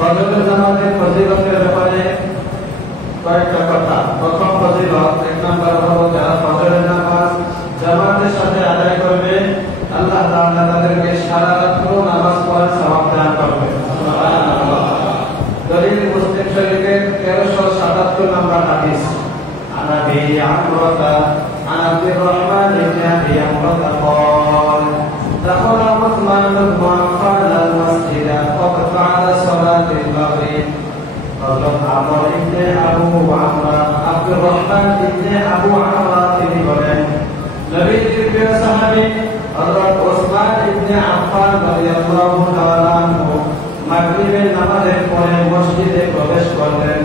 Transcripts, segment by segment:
ফজরের নামাজের ফজিলতের ব্যাপারে কয়েকটা কথা। প্রথম ফজিলত, এক নম্বর হলো যারা ফজরের নামাজ জামাতের সাথে আদায় করবে, আল্লাহ তাআলা তাদেরকে সারা রাত নামাজ পড়ার সওয়াব দান করবে। সুবহানাল্লাহ। দলিল মুসলিম শরীফের 1377 নম্বর হাদিস। আন আবি আমরাতা আন আব্দুর রহমান ইবনে আবি আমরাতা قال دخل عثمان بن عفان المسجد وقد بعد صلاة المغرب قال عمر بن أبو عمرو عبد الرحمن بن أبو عمرو তিনি বলেন নবীজির প্রিয় সাহাবী হযরত ওসমান ইবনে আফফান রাদিয়াল্লাহু তাআলা আনহু মাগরিবের নামাজের পরে মসজিদে প্রবেশ করলেন।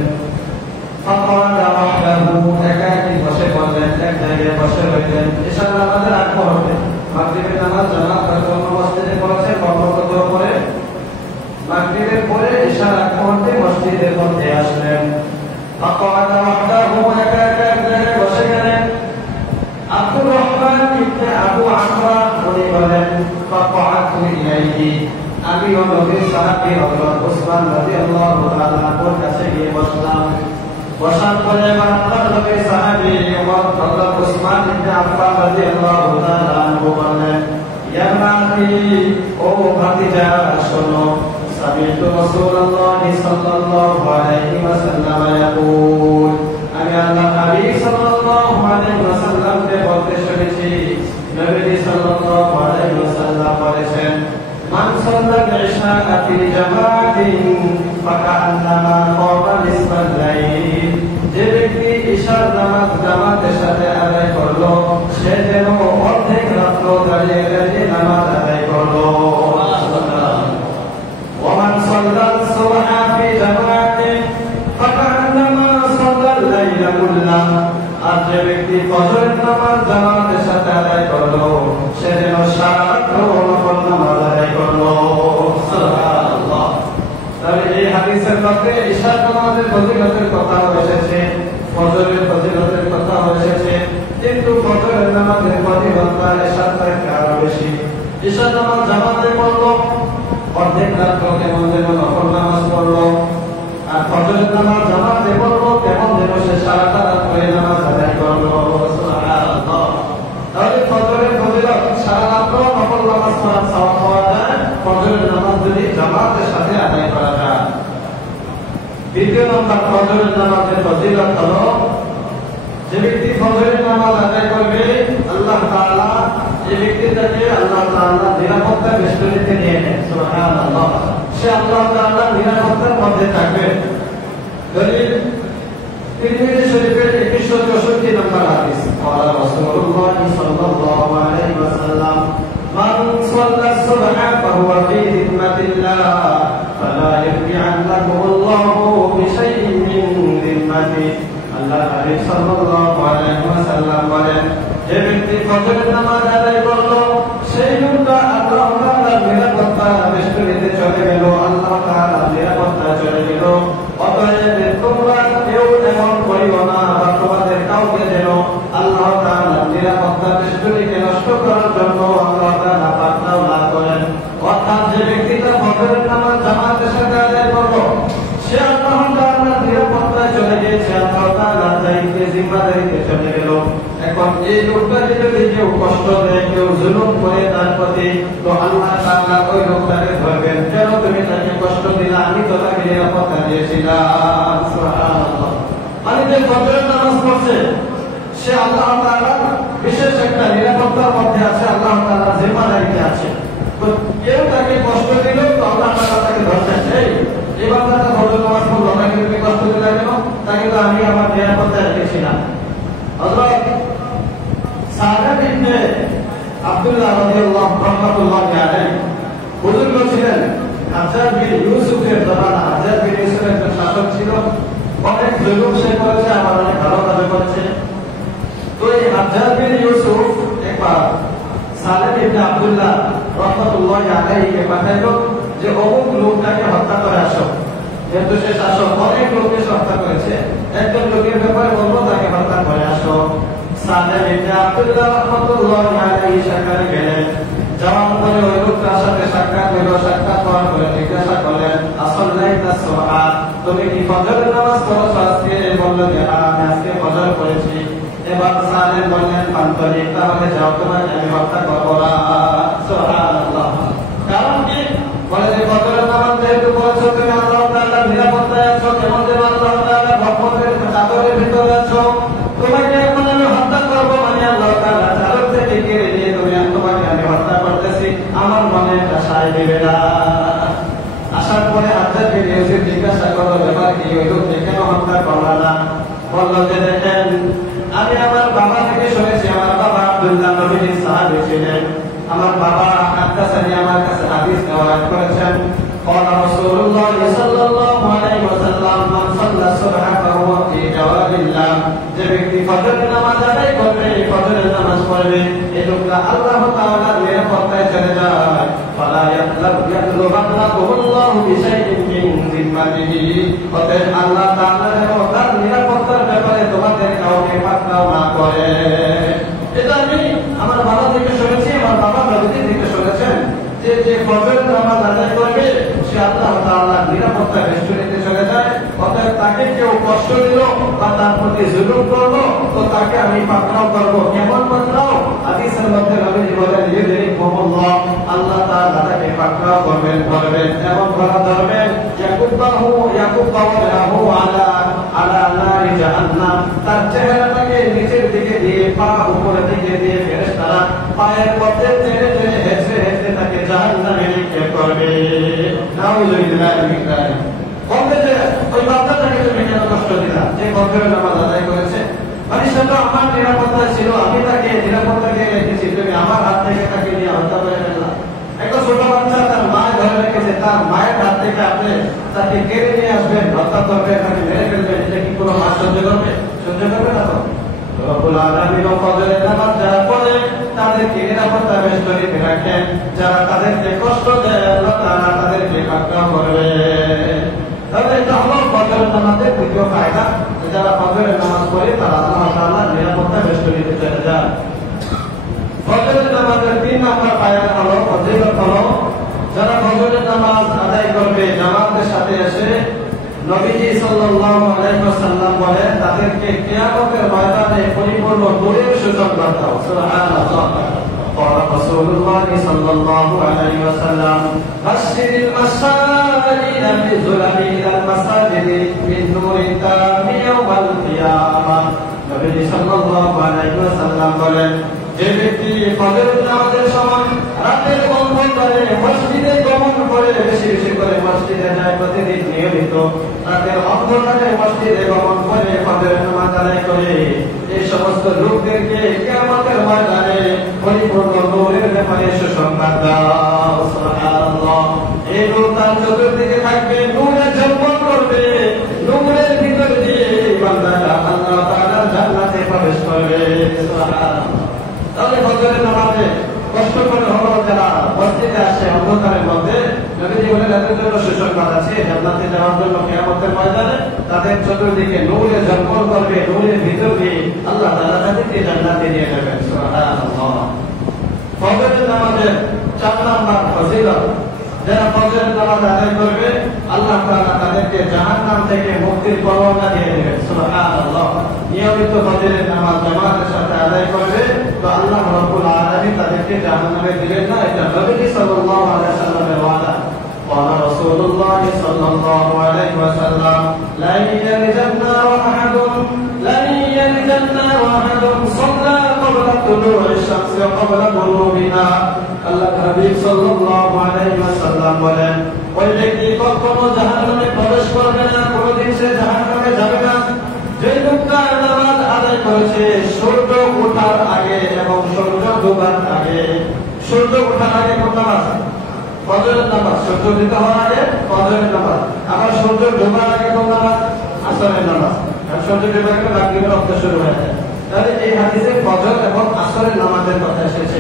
فقعد وحده একাকী বসে পড়লেন, এক জায়গায় বসে রইলেন। ইশার নামাজের আগ মুহূর্তে মাগরিবের নামাজ জামাতের জন্য মসজিদে পড়েছে, কর্মকর্ত পরে মাগরিবের পরে ইশার আগ মুহূর্তে মসজিদের মধ্যে আসলেন। فقعد وحده একাকী এক জায়গায় বসে গেলেন। আব্দুর রহমান ইবনে আবু আমরা উনি বলেন فقعدت إليه আমি নবীর সাহাবী হযরত ওসমান রাদিয়াল্লাহু তাআলা এর কাছে গিয়ে বসলাম। বসার পরে আমার নবীর সাহাবী হযরত ওসমান ইবনে আফফান রাদিয়াল্লাহু তাআলা আনহু বললেন ইয়া মাতি, ও ভাতিজা শোনো, সামি'তু রাসূলুল্লাহ সাল্লাল্লাহু আলাইহি ওয়াসাল্লাম ইয়াকুল, আমি আল্লাহর হাবিব সাল্লাল্লাহু আলাইহি ওয়াসাল্লামকে বলতে শুনেছি, নবী সাল্লাল্লাহু আলাইহি ওয়াসাল্লাম বলেছেন মান সাল্লাল ইশা ফি জামাতিন ফাকান্নামা ক্বামা নিসফাল লাইল, যে ব্যক্তি ইশার নামাজ জামাতের সাথে আদায় করলো সে যেন অর্ধেক রাত্র দাঁড়িয়ে দাঁড়িয়ে নামাজ আদায় করলো। ওয়া মান সাল্লাল সুবহা ফি জামাতিন ফাকান্নামা সাল্লাল লাইলা কুল্লাহ, আর যে ব্যক্তি ফজরের নামাজ জামাতের সাথে আদায় করলো সে যেন সারা রাত্র নফল নামাজ আদায় করলো। সুবহানাল্লাহ। তাহলে এই হাদিসের মধ্যে ইশার নামাজের ফজিলতের কথা এসেছে, ফজরের ফজিলতের কথা এসেছে, কিন্তু ফজরের নামাজের ফজিলতটা ইশার থেকে আরো বেশি। ইশার নামাজ জামাতে পড়লো, অর্ধেক রাত্র কেমন যেন নফল নামাজ পড়লো, আর ফজরের নামাজ জামাতে পড়লো কেমন যেন সে সারাটা রাত পড়ে নামাজ আদায় করলো। সুবহানাল্লাহ। তাহলে ফজরের ফজিলত সারা রাত নফল নামাজ পড়ার সওয়াব পাওয়া যায় ফজরের নামাজ যদি জামাতের সাথে আদায় করা যায়। দ্বিতীয় নম্বর ফজরের নামাজের ফজিলত হলো যে ব্যক্তি ফজরের নামাজ আদায় করবে আল্লাহ তাআলা এই ব্যক্তিটাকে আল্লাহ তাআলা নিরাপত্তার বেষ্টনীতে নিয়ে নেন। সুবহানাল্লাহ। সে আল্লাহ তাআলার নিরাপত্তার মধ্যে থাকবে। দলিল তিরমিজি শরীফের 2164 নম্বর হাদিস। ক্বালা রাসূলুল্লাহ সাল্লাল্লাহু আলাইহি ওয়াসাল্লাম মান সাল্লা সুবহা ফাহুয়া ফি যিম্মাতিল্লাহ ফালা ইয়ারজি'আন্নাহুল্লাহু বিশাইইন মিন যিম্মাতি। আল্লাহ হাবিব সাল্লাল্লাহু আলাইহি ওয়াসাল্লাম বলেন যে ব্যক্তি ফজরের নামাজ আদায় করলো সেই লোকটা আল্লাহ তাআলার নিরাপত্তার বেষ্টনীতে চলে গেল, আল্লাহ তাআলার নিরাপত্তা চলে গেল। অতএব তোমরা কেউ এমন করিও না বা তোমাদের কাউকে যেন আল্লাহ তাআলার নিরাপত্তা বেষ্টনীকে নষ্ট করার জন্য আল্লাহ তাআলা বাধ্য না করেন। অর্থাৎ যে ব্যক্তিটা ফজরের নামাজ জামাতের সাথে আদায় করলো সে আল্লাহ তাআলার নিরাপত্তায় চলে গিয়েছে, আল্লাহ তাআলার দায়িত্বে জিম্মাদারিতে চলে গেল। এখন এই লোকটাকে যদি কেউ কষ্ট দেয়, কেউ জুলুম করে তার প্রতি, তো আল্লাহ তাআলা ওই লোকটাকে ধরবেন, কেন তুমি তাকে কষ্ট দিলা, আমি তো তাকে নিরাপত্তা দিয়েছিলাম। সুবহানাল্লাহ। মানে যে ফজরের নামাজ পড়ছে সে আল্লাহ তাআলার বিশেষ একটা নিরাপত্তার মধ্যে আছে, আল্লাহ তাআলার জিম্মাদারিতে আছে। তো কেউ তাকে কষ্ট দিল তো আল্লাহ তাআলা তাকে ধরছেন, এই বান্দাটা ফজর নামাজ পড়লো, তাকে তুমি কষ্ট দিলে কেন, তাকে তো আমি আমার নিরাপত্তায় রেখেছিলাম। হযরত সা'দ ইবনে আব্দুল্লাহ রাদিয়াল্লাহু আলাইহি বুজুর্গ ছিলেন। হাজ্জাজ বিন ইউসুফের জামানা, হাজ্জাজ বিন ইউসুফ একজন শাসক ছিল, অনেক জুলুম সে করেছে, আবার অনেক ভালো কাজ করেছে। তো এই হাজ্জাজ বিন ইউসুফ একবার সা'দ ইবনে আব্দুল্লাহ রাহমাতুল্লাহি আলাইহিকে পাঠাইলো যে অমুক লোকটাকে হত্যা করে আসো। যেহেতু সে শাসক, অনেক লোককে হত্যা করেছে, একজন লোকের ব্যাপারে বলবো তাকে হত্যা করে আসো। সা'দ ইবনে আব্দুল্লাহ রাহমাতুল্লাহি আলাইহি সেখানে গেলেন। যাওয়ার পরে ওই লোকটার সাথে সাক্ষাৎ হলো। সাক্ষাৎ হওয়ার পরে জিজ্ঞাসা করলেন, আসল্লাইতা সুবহা, তুমি কি ফজরের নামাজ পড়েছো আজকে? বলল যে আমি আজকে ফজর পড়েছি। এবার সালেম বললেন পান্তরি, তাহলে যাও, তোমাকে আমি হত্যা করবো না। সুবহানাল্লাহ। কারণ কি? বলে যে ফজরের নামাজ যেহেতু পড়েছো, তুমি আল্লাহ তাআলার নিরাপত্তায় আছো, কেমন যেন আল্লাহ তাআলার রহমতের চাদরের ভিতরে আছো, তোমাকে এখন আমি হত্যা করবো মানে আল্লাহ তাআলা চাদর থেকে কেড়ে নিয়ে তোমাকে আমি হত্যা করতেছি, আমার মনে একটা সায় দেবে না। আসার পরে হাজারকে নিয়ে জিজ্ঞাসা করলো ব্যাপার কি, ওই লোক কেন হত্যা করলো না? বললো যে দেখেন, আমি আমার বাবা থেকে শুনেছি, আমার বাবা আব্দুল্লাহ নবীর সাহাবী ছিলেন। আমার বাবা আত্মাসানি আমার কাছে হাদিস নেওয়াজ করেছেন। قال رسول الله صلى الله عليه وسلم من صلى الصبح فهو في جواب الله, যে ব্যক্তি ফজরের নামাজ আদায় করবে, ফজরের নামাজ পড়বে, এই লোকটা আল্লাহ তাআলার নিরাপত্তায় চলে যায়। ফালা ইয়াতলুবান্নাহুল্লাহু বিশাইইন মিন যিম্মাতিহি, অতএব আল্লাহ তাআলা যেন তার নিরাপত্তার ব্যাপারে তোমাদের কাউকে পাকড়াও না করে। এটা আমি আমার বাবা থেকে শুনেছি, আমার বাবা নবী থেকে শুনেছেন যে যে ফজরের নামাজ আদায় করবে সে আল্লাহ তাআলার নিরাপত্তা বেষ্টনীতে চলে যায়। অতএব তাকে কেউ কষ্ট দিল বা তার প্রতি জুলুম করলো তো তাকে আমি পাকড়াও করবো। কেমন পাকড়াও? হাদিসের মধ্যে নবীজি বলেন ইউযিরিকুমুল্লাহ, আল্লাহ তাআলা তাকে পাকড়াও করবেন এবং ধরা ধরবেন। ইয়াকুব্বাহু আলা নারি জাহান্নাম, তার চেহারাটাকে নিচের দিকে দিয়ে পা উপরের দিকে দিয়ে ফেরেশতারা পায়ের মধ্যে টেনে টেনে হেঁচড়ে হেঁচড়ে তাকে জাহান্নামে নিক্ষেপ করবে। নাউযুবিল্লাহি মিন যালিক। বলবে যে ওই বান্দাটাকে তুমি কেন কষ্ট দিলা, যে ফজরের নামাজ আদায় করেছে? মানে সেটা আমার নিরাপত্তা ছিল, আমি তাকে নিরাপত্তাকে রেখেছি, তুমি আমার হাত থেকে তাকে নিয়ে হত্যা করে ফেললা। একটা ছোট বাচ্চা তার মা ধরে রেখেছে, তার মায়ের হাত থেকে আপনি তাকে কেড়ে নিয়ে আসবেন, হত্যা করবেন, তাকে মেরে ফেলবেন, এটা কি কোনো মা সহ্য করবে? সহ্য করবে না তো। রব্বুল আলামিন ফজরের নামাজ যারা পড়ে তাদেরকে নিরাপত্তা বেষ্টনীতে রাখেন, যারা তাদেরকে কষ্ট দেয় আল্লাহ তাআলা তাদেরকে পাকড়াও করবে। তাহলে এটা হলো ফজরের নামাজের দ্বিতীয় ফায়দা, যারা ফজরের নামাজ পড়ে তারা আল্লাহ তাআলার নিরাপত্তা বেষ্টনীতে চলে যায়। ফজরের নামাজের 3 নম্বর ফায়দা হলো, ফজিলত হলো, যারা ফজরের নামাজ আদায় করবে জামাতের সাথে এসে, নবীজি সাল্লাল্লাহু আলাইহি ওয়াসাল্লাম বলেন তাদেরকে কিয়ামতের ময়দানে পরিপূর্ণ নূরের সুসংবাদ দাও। সুবহানাল্লাহ। قال رسول الله صلى الله عليه وسلم بشر المساجد بالظلم الى المساجد بالنور التام يوم القيامه। নবীজি সাল্লাল্লাহু আলাইহি ওয়াসাল্লাম বলেন, যে ব্যক্তি ফজরের নামাজের সময় রাতের অন্ধকারে মসজিদে গমন করে, বেশি বেশি করে মসজিদে যায় প্রতিদিন নিয়মিত, রাতের অন্ধকারে মসজিদে গমন করে ফজরের নামাজ আদায় করে, এই সমস্ত লোকদেরকে কিয়ামতের ময়দানে পরিপূর্ণ নূরের ব্যাপারে সুসংবাদ দাও। সুবহানাল্লাহ। এই নূর তার চতুর্দিকে থাকবে, নূরে ঝলমল করবে, নূরের ভিতর দিয়ে বান্দারা আল্লাহ তাআলার জান্নাতে প্রবেশ করবে। সুবহানাল্লাহ। তাহলে ফজরের নামাজে কষ্ট করে হলো যারা মসজিদে আসে অন্ধকারের মধ্যে, নবীজি বলেন তাদের জন্য সুসংবাদ আছে, জান্নাতে যাওয়ার জন্য কিয়ামতের ময়দানে তাদের চতুর্দিকে নূরে ঝলমল করবে, নূরের ভিতর দিয়ে আল্লাহ তাআলা তাদেরকে জান্নাতে নিয়ে যাবেন। সুবহানাল্লাহ। ফজরের নামাজের 4 নম্বর ফজিলত, যারা ফজরের নামাজ আদায় করবে আল্লাহ তাআলা তাদেরকে জাহান্নাম থেকে মুক্তির পরোয়ানা দিয়ে দেবেন। সুবহানাল্লাহ। নিয়মিত ফজরের নামাজ জামাতের সাথে আদায় করবে তো আল্লাহ রাব্বুল আলামিন তাদেরকে জাহান্নামে দিবেন না, এটা নবী সাল্লাল্লাহু আলাইহি ওয়াসাল্লামের ওয়াদা। قال رسول الله صلى الله عليه وسلم لن يلج النار أحد صلى قبل طلوع الشمس وقبل غروبها। আল্লাহ হাবিব সাল্লাল্লাহু আলাইহি ওয়াসাল্লাম বলেন, ওই ব্যক্তি কখনো জাহান্নামে প্রবেশ করবে না, কোনদিন সে জাহান্নামে যাবে না, যে লোকটা নামাজ আদায় করেছে সূর্য ওঠার আগে এবং সূর্য ডোবার আগে। সূর্য ওঠার আগে কোন নামাজ? ফজরের নামাজ। সূর্য উদিত হওয়ার আগে ফজরের নামাজ। আবার সূর্য ডোবার আগে কোন নামাজ? আসরের নামাজ। আর সূর্য ডোবার আগে মাগরিবের ওয়াক্ত শুরু হয়ে যায়। তাহলে এই হাদিসে ফজর এবং আসরের নামাজের কথা এসেছে,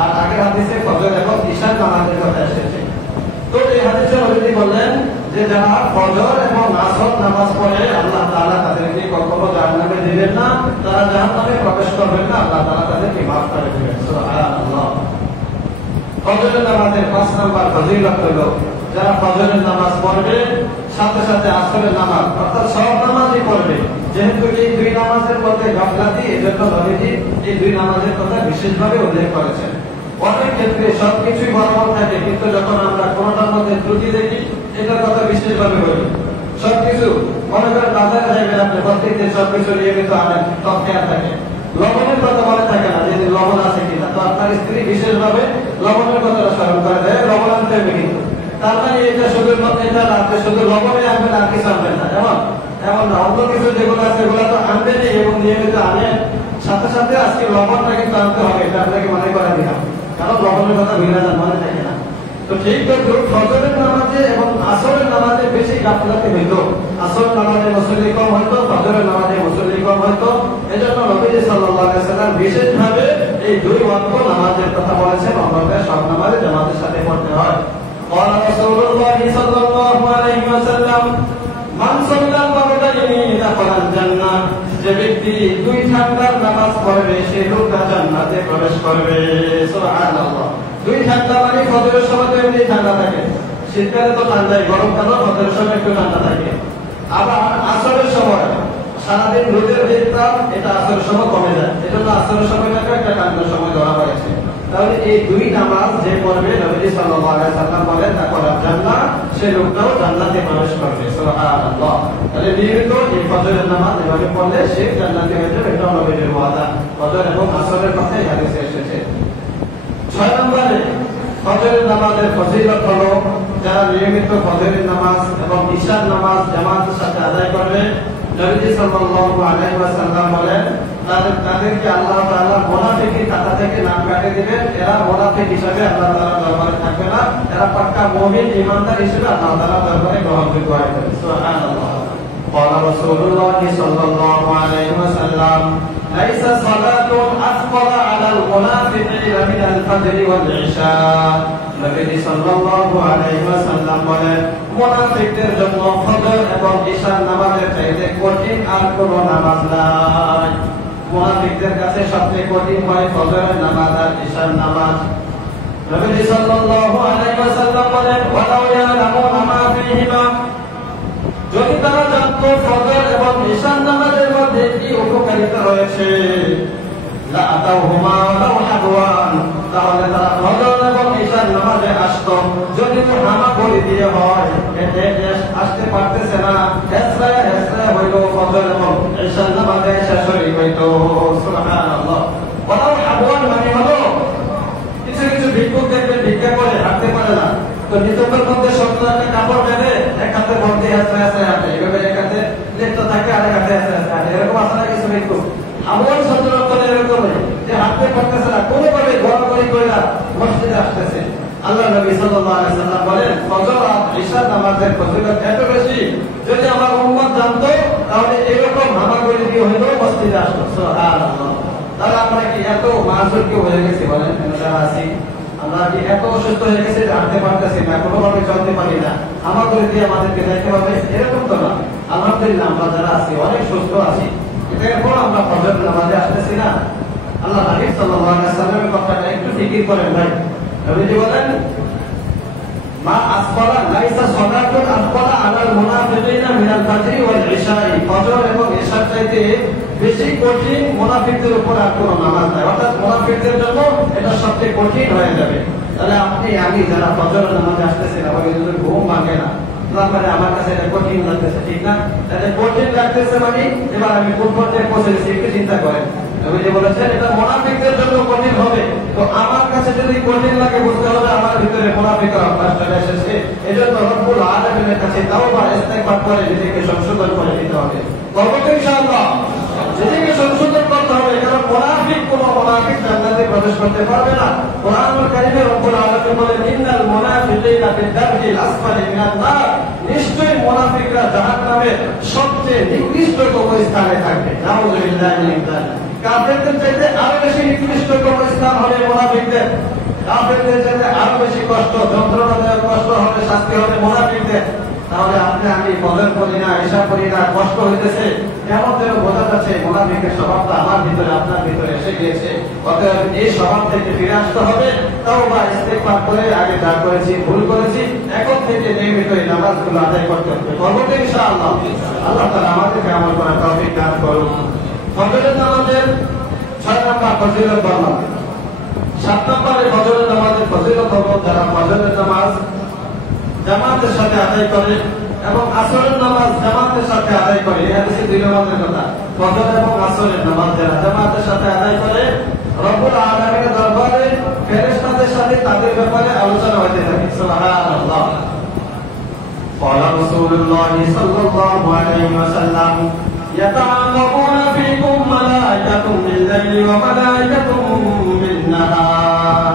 আর আগের হাদিসে ফজর এবং ইশার নামাজের কথা এসেছে। তো এই হাদিসে নবীজি বললেন যে যারা ফজর এবং আসর নামাজ পড়ে আল্লাহ তাআলা তাদেরকে কখনো জাহান্নামে দিবেন না, তারা জাহান্নামে প্রবেশ করবেন না, আল্লাহ তাআলা তাদেরকে মাফ করে দিবেন। সুবহানাল্লাহ। ফজরের নামাজের 5 নম্বর ফজিলত হলো, যারা ফজরের নামাজ পড়বে সাথে সাথে আসরের নামাজ অর্থাৎ সব নামাজই পড়বে। যেহেতু এই দুই নামাজের মধ্যে গাফলাতি, এজন্য নবীজি এই দুই নামাজের কথা বিশেষভাবে উল্লেখ করেছেন। অনেক ক্ষেত্রে সবকিছুই বরাবর থাকে, কিন্তু যখন আমরা কোনটার মধ্যে ত্রুটি দেখি এটার কথা বিশেষভাবে বলি। সবকিছু মনে করেন বাজারে যাবেন আপনি, প্রত্যেকদিন সবকিছু নিয়মিত আনেন, সব খেয়াল থাকে, লবণের কথা মনে থাকে না যে লবণ আছে কিনা, তো আপনার স্ত্রী বিশেষভাবে লবণের কথাটা স্মরণ করে দেয়, লবণ আনতে হবে কিন্তু। তার মানে এটা শুধু এটা রাখবে, শুধু লবণে আনবেন আর কিছু আনবেন না, এমন এমন না। অন্য কিছু যেগুলো আছে সেগুলো তো আনবেনই এবং নিয়মিত আনেন, সাথে সাথে আজকে লবণটা কিন্তু আনতে হবে, এটা আপনাকে মনে করা দিলাম, কারণ লবণের কথা ভুলে যান, মনে থাকে না। তো ঠিক তো ফজরের নামাজে এবং আসরের নামাজে বেশি গাফলাতি হইতো। আসর নামাজে মুসল্লি কম হইতো, ফজরের নামাজে মুসল্লি কম হইতো। এজন্য নবীজি সাল্লাল্লাহু আলাইহি ওয়াসাল্লাম বিশেষভাবে এই দুই ওয়াক্ত নামাজের কথা বলেছেন, অন্যকে সব নামাজে জামাতের সাথে পড়তে হয়। قال رسول الله صلى الله عليه وسلم من صلى الفرضين دخل الجنة। যে ব্যক্তি দুই ঠান্ডার নামাজ পড়বে সে লোকটা জান্নাতে প্রবেশ করবে। সুবহানাল্লাহ। দুই ঠান্ডা মানে ফজরের সময় তো এমনি ঠান্ডা থাকে, শীতকালে তো ঠান্ডাই, গরমকালেও ফজরের সময় একটু ঠান্ডা থাকে। আবার আসরের সময় সারাদিন রোদের তাপ, এটা আসরের সময় কমে যায়, এজন্য আসরের সময়টাকে একটা ঠান্ডার সময় ধরা পড়েছে। তাহলে এই দুই নামাজ যে পড়বে নবী সাল্লাল্লাহু আলাইহি ওয়াসাল্লাম বলেন তা করার জান্নাত, সে লোকটাও জান্নাতে প্রবেশ করবে। সুবহানাল্লাহ। তাহলে নিয়মিত এই ফজরের নামাজ এভাবে পড়লে সে জান্নাতে হয়ে যাবে, এটা নবীর ওয়াদা। ফজর এবং আসরের কথাই হাদিসে এসেছে। 6 নম্বরে ফজরের নামাজের ফজিলত হলো যারা নিয়মিত ফজরের নামাজ এবং ইশার নামাজ জামাতের সাথে আদায় করবে, নবী সাল্লাল্লাহু আলাইহি ওয়াসাল্লাম বলেন তাদেরকে আল্লাহ তাআলা মুনাফিকের খাতা থেকে নাম কাটিয়ে দিবেন। এরা মুনাফিক হিসেবে আল্লাহ তাআলার দরবারে থাকবে না, এরা পাক্কা মুমিন ঈমানদার হিসেবে আল্লাহ তাআলার দরবারে গ্রহণযোগ্য হয়ে যাবে। সুবহানাল্লাহ। قال رسول الله صلى الله عليه وسلم ليس صلاة أثقل على المنافقين من الفجر والعشاء। নবী সাল্লাল্লাহু আলাইহি ওয়াসাল্লাম বলেন মুনাফিকদের জন্য ফজর এবং ইশার নামাজের চাইতে কঠিন আর কোনো নামাজ নাই। মুনাফিকদের কাছে সবচেয়ে কঠিন হয় ফজরের নামাজ আর ইশার নামাজ। নবী সাল্লাল্লাহু আলাইহি ওয়াসাল্লাম বলেন ওয়ালাউ ইয়ালামুনা মা ফীহিমা, যদি তারা জানতো ফজর এবং ইশার নামাজের মধ্যে কি উপকারিতা রয়েছে, লা আতাউহুমা ওয়ালাউ হাবওয়ান, তাহলে তারা ফজর এবং ইশার নামাজে আসতো। যদি তো হামাগুড়ি দিয়ে হয়, এতে আসতে পারতেছে না, হেসরায় হেসরায় হইল ফজর এবং ইশার নামাজে শেষ হইতো। সুবহানাল্লাহ। ওয়ালাউ হাবওয়ান মানে হলো কিছু কিছু ভিক্ষুক দেখবে ভিক্ষা করে হাঁটতে পারে না, তো নিতম্বের মধ্যে শক্ত একটা কাপড় বেঁধে এক হাতে ভর্তি হেসরায় হেসরায় হাঁটে, এভাবে এক হাতে লিপ্ত থাকে আর এক হাতে হেসরায় হেসরায় হাঁটে, এরকম আছে না কিছু ভিক্ষুক। আমার সচেতন করে এরকম যে হাঁটতে পারতেছে না, কোনোভাবে গড়াগড়ি করে মসজিদে আসতেছে। আল্লাহ নবী সাল্লাল্লাহু আলাইহি ওয়াসাল্লাম বলেন ফজর আর ইশার নামাজের ফজিলত এত বেশি, যদি আমার উম্মত জানতো তাহলে এরকম হামাগুড়ি দিয়ে হইলেও মসজিদে আসতো। সুবহানাল্লাহ। তাহলে আমরা কি এত মাসুর কি হয়ে গেছি বলেন, যারা আছি আমরা কি এত অসুস্থ হয়ে গেছি যে হাঁটতে পারতেছি না, কোনোভাবে চলতে পারি না, হামাগুড়ি দিয়ে আমাদেরকে যাইতে হবে, এরকম তো না। আলহামদুলিল্লাহ আমরা যারা আছি অনেক সুস্থ আছি, এরপর আমরা ফজর নামাজে আসতেছি না। আল্লাহ নবী সাল্লাল্লাহু আলাইহি ওয়াসাল্লামের কথাটা একটু ফিকির করেন ভাই। নবীজি বলেন মা আসফালা লাইসা সালাতুন আসফালা আলাল মুনাফিকিনা মিনাল ফাজরি ওয়াল ইশাই। ফজর এবং ইশার চাইতে বেশি কঠিন মুনাফিকদের উপর আর কোনো নামাজ নাই, অর্থাৎ মুনাফিকদের জন্য এটা সবচেয়ে কঠিন হয়ে যাবে। তাহলে আপনি আমি যারা ফজর নামাজে আসতেছি না, আমাদের যদি ঘুম ভাঙে না, মানে আমার কাছে এটা কঠিন লাগতেছে, ঠিক না? তাহলে কঠিন লাগতেছে মানে এবার আমি কোন পর্যায়ে পৌঁছেছি একটু চিন্তা করেন। নবীজি বলেছেন এটা মুনাফিকদের জন্য কঠিন হবে, তো আমার কাছে যদি কঠিন লাগে বুঝতে হবে আমার ভিতরে মুনাফিকের অভ্যাস চলে এসেছে। এজন্য রব্বুল আলামিনের কাছে তাওবা ইস্তেগফার করে নিজেকে সংশোধন করে নিতে হবে। তবে ইনশাআল্লাহ নিজেকে সংশোধন করতে হবে, কারণ কোন মুনাফিক জান্নাতে প্রবেশ করতে পারবে না। কোরআনুল কারীমে রব্বুল আলামিন বলেন ইন্নাল মুনাফিকিনা ফিদ দারকিল আসফালি মিনান নার, নিশ্চয়ই মুনাফিকরা জাহান্নামের সবচেয়ে নিকৃষ্টতম স্থানে থাকবে। নাউযুবিল্লাহি মিন যালিক। কাফেরদের চাইতে আরো বেশি নিকৃষ্টতম স্থান হবে মুনাফিকদের, কাফেরদের চাইতে আরো বেশি কষ্ট, যন্ত্রণাদায়ক কষ্ট হবে, শাস্তি হবে মুনাফিকদের। তাহলে আপনি আমি ফজর পড়ি না, ঈশা পড়ি না, কষ্ট হইতেছে, কেমন যেন বোঝা যাচ্ছে মুনাফিকের স্বভাবটা আমার ভিতরে আপনার ভিতরে এসে গিয়েছে। অতএব এই স্বভাব থেকে ফিরে আসতে হবে, তাওবা ইস্তেগফার করে আগে যা করেছি ভুল করেছি এখন থেকে নিয়মিত এই নামাজগুলো আদায় করতে হবে। করবো তো ইনশাআল্লাহ। আল্লাহ তাআলা আমাদেরকে আমল করার তৌফিক দান করুন। ফজরের নামাজের 6 নম্বর ফজিলত বললাম। 7 নম্বরে ফজরের নামাজের ফজিলত হলো যারা ফজরের নামাজ জামাতের সাথে আদায় করে এবং আসরের নামাজ জামাতের সাথে আদায় করে। এই হাদিসে 2 নামাজের কথা। ফজর এবং আসরের নামাজ যারা জামাতের সাথে আদায় করে রব্বুল আলামিনের দরবারে ফেরেশতাদের সাথে তাদের ব্যাপারে আলোচনা হতে থাকে। সুবহানাল্লাহ। قال رسول الله صلى الله عليه وسلم يتعاقبون فيكم ملائكة بالليل وملائكة بالنهار।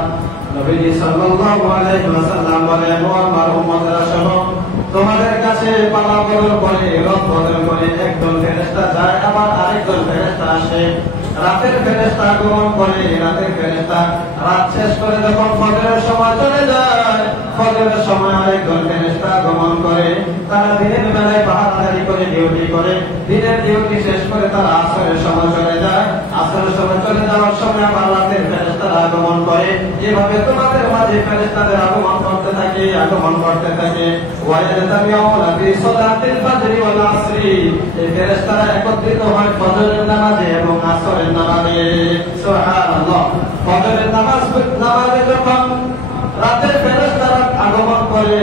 নবী সাল্লাল্লাহু আলাইহি ওয়াসাল্লাম বলেন, ও আমার উম্মতরা শোনো, তোমাদের কাছে পালা বদল করে রথ বদল করে একদল ফেরেশতা যায়, আবার আরেকদল ফেরেশতা আসে। রাতের ফেরেশতা আগমন করে, রাতের ফেরেশতা রাত শেষ করে যখন ফজরের সময় চলে যায়, ফজরের সময় আরেকদল ফেরেশতা আগমন করে। তারা দিনের বেলায় পাহারাদারি করে ডিউটি করে, দিনের ডিউটি শেষ করে তারা আসরের সময় চলে যায়, আসরের সময় চলে যাওয়ার সময় আবার রাতের ফেরেশতারা আগমন করে। এভাবে তোমাদের মাঝে ফেরেশতাদের আগমন করতে থাকে, আগমন করতে থাকে। ওয়ায়াতামিউনা ফি সালাতিল ফাজরি ওয়াল আসরি। এই ফেরেশতারা একত্রিত হয় ফজরের নামাজে এবং আসরের নামাজে। সুবহানাল্লাহ। ফজরের নামাজে যখন রাতের ফেরেশতারা আগমন করে,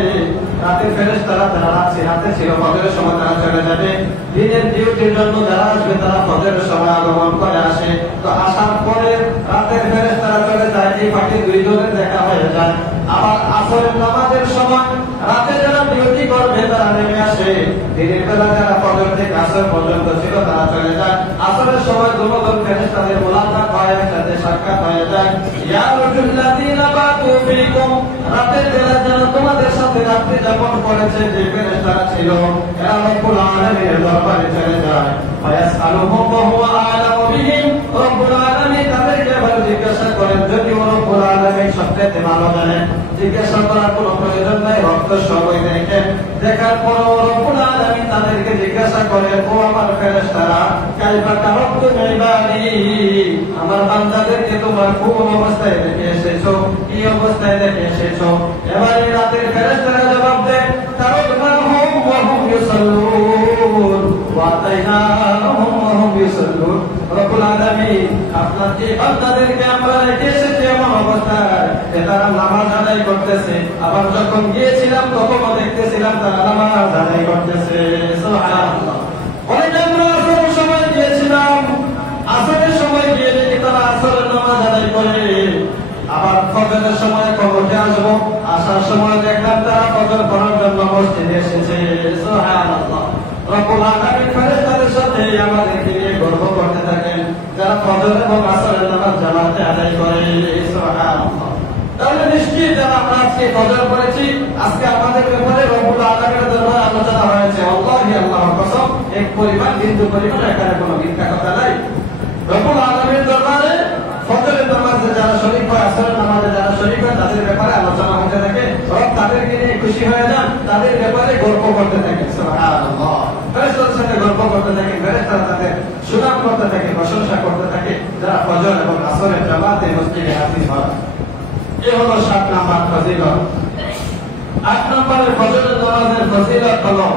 রাতের ফেরেশতারা যারা রাতে ছিল ফজরের সময় তারা চলে যাবে, দিনের ডিউটির জন্য যারা আসবে তারা ফজরের সময় আগমন করে আসে। তো আসার পরে রাতের ফেরেশতারা চলে যায়, এই ফাঁকে 2 জনের দেখা হয়ে যায়। আবার আসরের নামাজের সময় রাতে যারা ডিউটি করবে তারা নেমে আসে, দিনের বেলা যারা ফজর থেকে আসর পর্যন্ত ছিল তারা চলে যায়। আসরের সময় দুজন ফেরেশতাদের মুলাকাত হয়, একসাথে সাক্ষাৎ হয়ে যায়। ইয়া রাজুল্লাযীনা বাতু ফীকুম। রাতের বেলা যারা তোমাদের সাথে রাত্রি যাপন করেছে, যে ফেরেশতারা ছিল, এরা রব্বুল আলামিনের দরবারে চলে যায়। ফায়াসআলুহুম ওয়া হুয়া আ'লামু বিহিম। রব্বুল আলামিন তাদেরকে ভালো জিজ্ঞাসা করেন, যদিও রব্বুল আলামিন সবচেয়ে ভালো জানেন। জিজ্ঞাসা করার কোনো প্রয়োজন নাই, রক্ত সবই দেখেন। দেখার পরও রব্বুল আলামিন তাদেরকে জিজ্ঞাসা করেন, ও আমার ফেরেশতারা, কাইফা তারাকতুম ইবাদি। আমার বান্দাদেরকে তোমরা কোন অবস্থায় রেখে এসেছো, কি অবস্থায় রেখে এসেছো? এবার এই রাতের ফেরেশতারা জবাব দেয়, তারাকনাহুম ওয়া হুম ইউসাল্লুন ওয়া আতাইনাহুম ওয়া হুম ইউসাল্লুন। রব্বুল আলামিন আপনার যে বান্দাদেরকে আমরা রেখে এসেছি এমন অবস্থায় তারা নামাজ আদায় করতেছে, আবার যখন গিয়েছিলাম তখনও দেখতেছিলাম তারা নামাজ আদায় করতেছে। সুবহানাল্লাহ। অনেক আমরা আসরের সময় গিয়েছিলাম, আসরের সময় গিয়ে দেখি তারা আসরের নামাজ আদায় করে। আবার ফজরের সময় কবরে আসবো, আসার সময় দেখলাম তারা ফজর পড়ার জন্য মসজিদে এসেছে। সুবহানাল্লাহ। রব্বুল আলামিন ফেরেশতাদের সাথে আমাদেরকে নিয়ে গর্ব করতে থাকেন, যারা ফজর এবং আসরের নামাজ জামাতে আদায় করে। সুবহানাল্লাহ। তাহলে নিশ্চয়ই যারা আমরা আজকে ফজর পড়েছি, আজকে আমাদের ব্যাপারে রব্বুল আলামিনের দরবারে আলোচনা হয়েছে। আল্লাহি আল্লাহর কসম, এক পরিমাণ বিন্দু পরিমাণ এখানে কোনো মিথ্যা কথা নাই। রব্বুল আলামিনের দরবারে ফজরের নামাজে যারা শরীক হয়, আসরের নামাজে যারা শরীক হয়, তাদের ব্যাপারে আলোচনা হতে থাকে। রব তাদেরকে নিয়ে খুশি হয়ে যান, তাদের ব্যাপারে গর্ব করতে থাকে। সুবহানাল্লাহ। ফেরেশতাদের সাথে গর্ব করতে থাকে, ফেরেশতারা তাদের সুনাম করতে থাকে, প্রশংসা করতে থাকে, যারা ফজর এবং আসরের জামাতে মসজিদে হাজির হয়। এই হলো 7 নম্বর ফজিলত। 8 নম্বরে ফজরের নামাজের ফজিলত হলো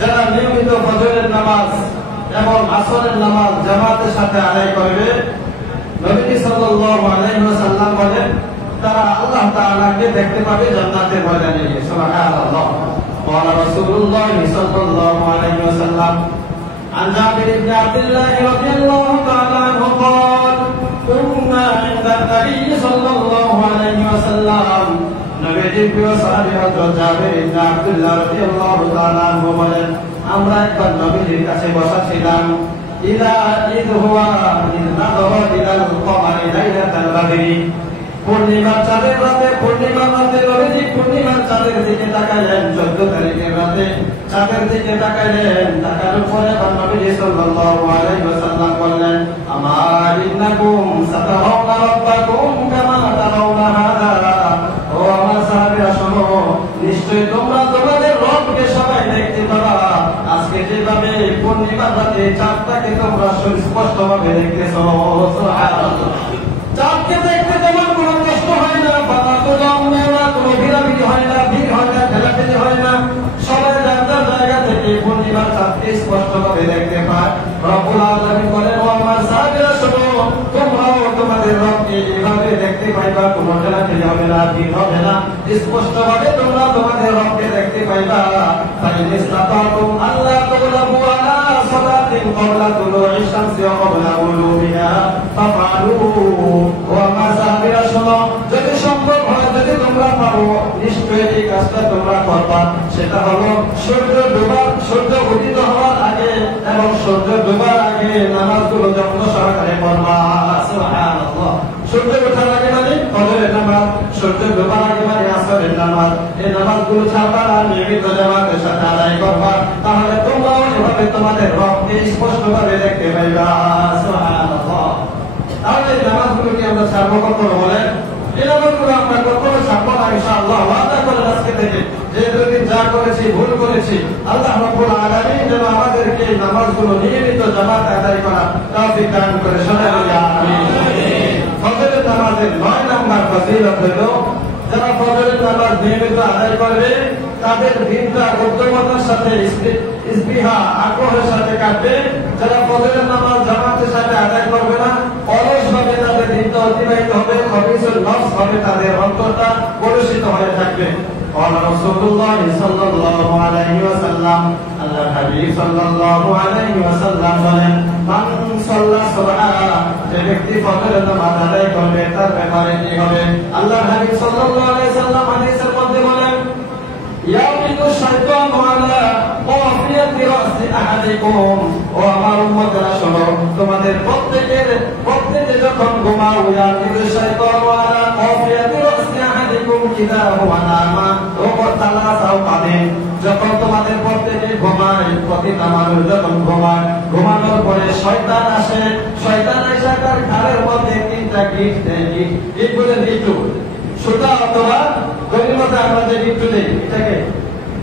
যারা নিয়মিত ফজরের নামাজ এবং আসরের নামাজ জামাতের সাথে আদায় করবে, নবী সাল্লাল্লাহু আলাইহি ওয়াসাল্লাম বলেন, তারা আল্লাহ তাআলাকে দেখতে পাবে জান্নাতের ময়দানে। সুবহানাল্লাহ। قال رسول الله صلى الله عليه وسلم عن جابر بن عبد الله رضي الله تعالى عنه قال كنا عند النبي صلى الله عليه وسلم। নবীজির প্রিয় সাহাবী হযরত জাবের ইবনে আব্দুল্লাহ রাদিয়াল্লাহু তাআলা আনহু বলেন, আমরা একবার নবীজির কাছে বসা ছিলাম। ইলা ঈদ হুয়া ইন নাযরা ইলাল কমারি লাইলাতাল বদরি। পূর্ণিমার চাঁদের রাতে নবীজি পূর্ণিমার চাঁদের দিকে তাকালেন। 14 তারিখের রাতে চাঁদের দিকে তাকালেন। তাকানোর পরে নবীজি সাল্লাল্লাহু আলাইহি ওয়াসাল্লাম বললেন, আমার ইন্নাকুম সাতারাউনা রাব্বাকুম কামা তারাউনা হাযা। ও আমার সাহাবীরা শোনো, নিশ্চয়ই তোমরা তোমাদের রব পূর্ণিমার রাতে চাঁদটাকে তোমরা সুস্পষ্টভাবে দেখতেছো। সুবহানাল্লাহ। চাঁদকে দেখতে তোমার কোনো কষ্ট হয় না, বাধা তো জন্মে না, কোনো ভিড়াভিড়ি হয় না, ভিড় হয় না, ঠেলাঠেলি হয় না। সবাই যার যার জায়গা থেকে পূর্ণিমার চাঁদকে স্পষ্টভাবে দেখতে পায়। রব্বুল আলামিন বলেন, ও আমার সাহাবীরা শোনো, তোমরাও তোমাদের রবকে এভাবে দেখতে পাইবা, কোনো ঠেলাঠেলি হবে না, ভিড় হবে না, স্পষ্টভাবে তোমরা তোমাদের রবকে দেখতে পাইবা। ফাইন ইসতাতাতুম আল্লাহ তাগলাবু আলা সালাতিন ক্বাবলা তুলুই শামসি ওয়া ক্বাবলা গুরুবিহা ফাফআলু। ও আমার সাহাবীরা শোনো, যদি সম্ভব হয়, যদি তোমরা পারো, নিশ্চয়ই এই কাজটা তোমরা করবা। সেটা হলো সূর্য উদিত হওয়ার আগে এবং সূর্য ডোবার আগে নামাজগুলো যত্ন সহকারে পড়বা। সুবহানাল্লাহ। সূর্য ওঠার আগে মানে ফজরের নামাজ, সূর্য ডোবার আগে মানে আসরের নামাজ। এই নামাজগুলো ছাড়বা না, নিয়মিত জামাতের সাথে আদায় করবা। তাহলে তোমরাও এভাবে তোমাদের রবকে স্পষ্টভাবে দেখতে পাইবা। সুবহানাল্লাহ। তাহলে এই নামাজগুলোকে আমরা ছাড়বো কখনো বলেন? এই নামাজগুলো আমরা কখনো ছাড়বো না ইনশাআল্লাহ। ওয়াদা করেন আজকে থেকে যে দুদিন যা করেছি, ভুল করেছি, আল্লাহ রাব্বুল আলামিন যেন আমাদেরকে এই নামাজগুলো নিয়মিত জামাত আদায় করা তৌফিক দান করে। শোনেন আমিন। ফজরের নামাজের 9 নম্বর ফজিলত হলো, যারা ফজরের নামাজ নিয়মিত আদায় করবে তাদের দিনটা উদ্যমতার সাথে, ইসবিহা আগ্রহের সাথে কাটবে। যারা ফজরের নামাজ জামাতের সাথে আদায় করবে না, অলস ভাবে তাদের দিনটা অতিবাহিত হবে, খবিসুল নফস হবে, তাদের অন্তরটা কলুষিত হয়ে থাকবে। قال رسول الله صلى الله عليه وسلم আল্লাহ হাবিব সাল্লাল্লাহু আলাইহি ওয়াসাল্লাম বলেন, মান সাল্লা সুবহা, যে ব্যক্তি ফজরের নামাজ আদায় করবে তার ব্যাপারে কি হবে? আল্লাহ হাবিব সাল্লাল্লাহু আলাইহি ওয়াসাল্লাম হাদিসের মধ্যে বলেন, ইয়ামিনু শাইতানু আলা কাফিয়াতি রাসি আহাদিকুম। ও আমার উম্মতেরা শোনো, তোমাদের প্রত্যেকে যখন ঘুমাও, ইয়ামিনু শাইতানু আলা কাফিয়াতি রাসি আহাদিকুম ইযা হুয়া নামা ওয়া তালাসাও কাদিন। যখন তোমাদের প্রত্যেকে ঘুমায়, প্রতিটা মানুষ যখন ঘুমায়, ঘুমানোর পরে শয়তান আসে। শয়তান এসে তার ঘাড়ের মধ্যে 3টা গিট দেয়। গিট বলে গিট্টু, সুতা অথবা গরিমতে আমরা যে গিট্টু দেই, এটাকে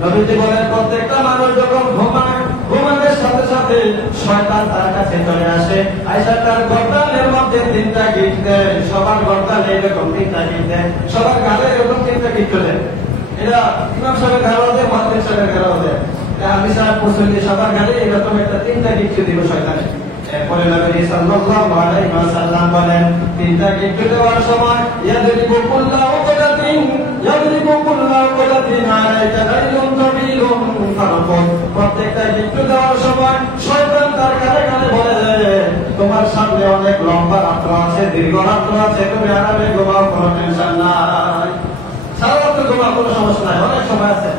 নবীজি বলেন, প্রত্যেকটা মানুষ যখন ঘুমায়, ঘুমানোর সাথে সাথে শয়তান তার কাছে চলে আসে, আয়েশা তার গর্দানের মধ্যে 3টা গিট দেয়। সবার গর্দানে এরকম 3টা গিট দেয়, সবার গালে এরকম 3টা গিট্টু দেয়। এটা ইমাম সাহেবের ঘাড়ও দেয়, মুয়াজ্জিন সাহেবের ঘাড়ও দেয়, আমি সাহেব মুসল্লি সবার গালে এরকম একটা 3টা গিট্টু দিব শয়তানে। এরপরে নবী সাল্লাল্লাহু আলাইহি ওয়াসাল্লাম বলেন, 3টা গিট্টু দেওয়ার সময় ইয়াদরিবু কুল্লাহু কুদাতিন আলাইকা দাইলুন তাবিলুন ফারকুন। প্রত্যেকটা গিট্টু দেওয়ার সময় শয়তান তার কানে কানে বলে দেয়, তোমার সামনে অনেক লম্বা রাত্র আছে, দীর্ঘ রাত্র আছে, তুমি আরামে ঘুমাও, কোনো টেনশন নাই, সারা রাত্র ঘুমাও, কোনো সমস্যা নাই, অনেক সময় আছে।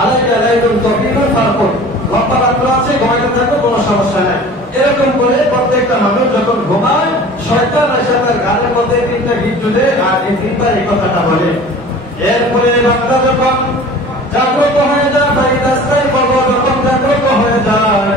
আলাইকা দাইলুন তাবিলুন ফারকুন, লম্বা রাত্র আছে, ঘুমাইতে থাকো, কোনো সমস্যা নাই। এরকম করে প্রত্যেকটা মানুষ যখন ঘুমায়, শয়তান এসে তার গানের মধ্যে 3টা গিট্টু দেয় আর এই 3টা এই কথাটা বলে। এরপরে বান্দা যখন জাগ্রত হয়ে যায়, যখন জাগ্রত হয়ে যায়,